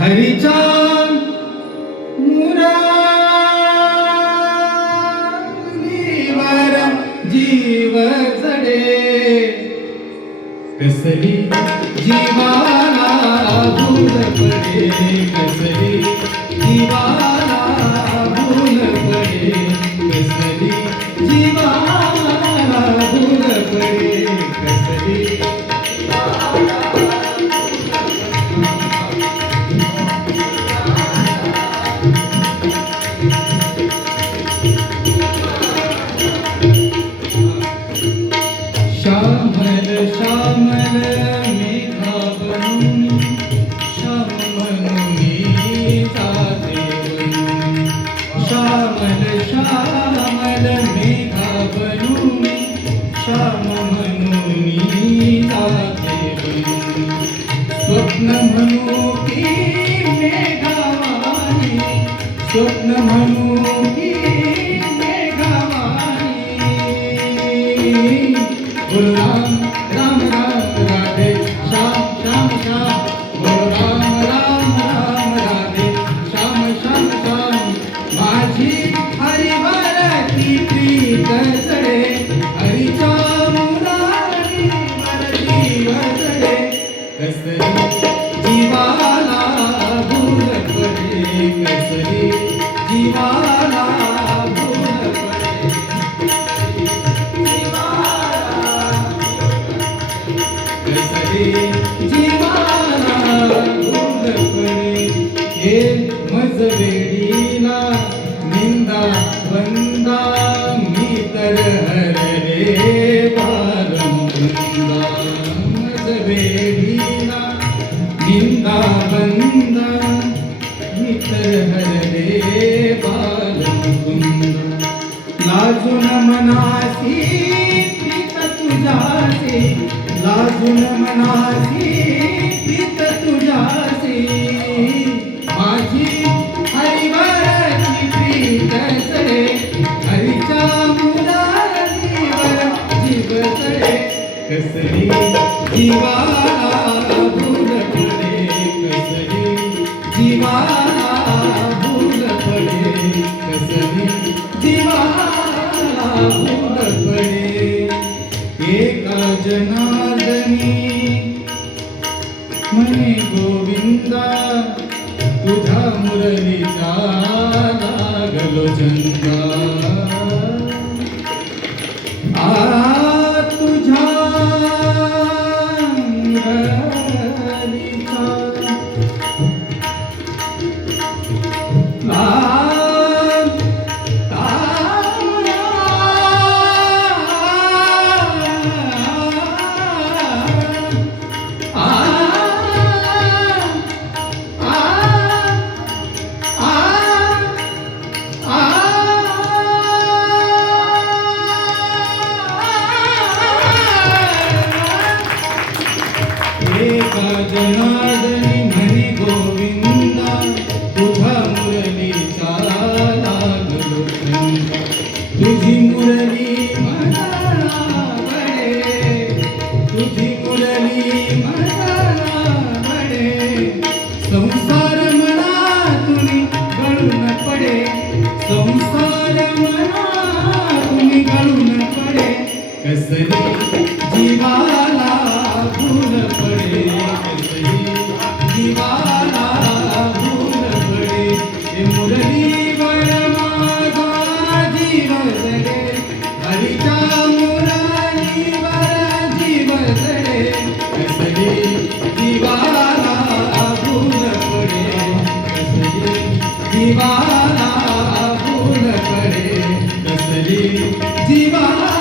हरीच्या मुरारीवर जीव चढे कसली जीवाला भूल पडे कसली जीवाला भूल पडे कसली जीवाला भूल पडे कसली श्यामल श्यामल मेघा बनून श्याम म्हणून जाते श्यामल श्यामल मेघा बनून श्याम म्हणून जाते स्वप्न म्हणू की मेघावाणी स्वप्न म्हणू की मेघावाणी बोलो राम राम राम राधे श्याम श्याम श्याम बोलो राम राम राम राधे श्याम श्याम श्याम माझी हरिवरती प्रीत चढे हरीच्या मुरारीवर जीव चढे कसली जीवाला भूल पडे कसली जीवाला भूल पडे जीवाला भूल पडे हे मजवेडीला निंदा वंदा मी तर हरले बालमुंदा मजवेडीला निंदा वंदा मी तर हरले बालमुंदा लाजून मनासी प्रीत तुझ्यासी लाजून मनासी प्रीत तुझ्यासी माझी हरिवरती प्रीत चढे हरीच्या मुरारीवर जीव चढे कसली जीवाला भूल पडे कसली जीवाला भूल पडे कसली जीवाला भूल पडे एका जनार्दनी म्हणे गोविंदा तुझ्या मुरलीचा लागलो चंदा तुझ्या मुरलीचा जनार्दनी म्हणे गोविंदा तुझ्या मुरलीचा लागलो चंदा तुझी मुरली मनाला बडे तुझी मुरली मनाला बडे संसार मनातून गळून पडे संसार मनातून गळून पडे कसली जीवाला भूल पडे जीवाला भूल पडे हे मुरलीवर माझा जीव चढे हरीच्या मुरलीवर जीव चढे कसली जीवाला भूल पडे कसली जीवाला भूल पडे कसली जीवाला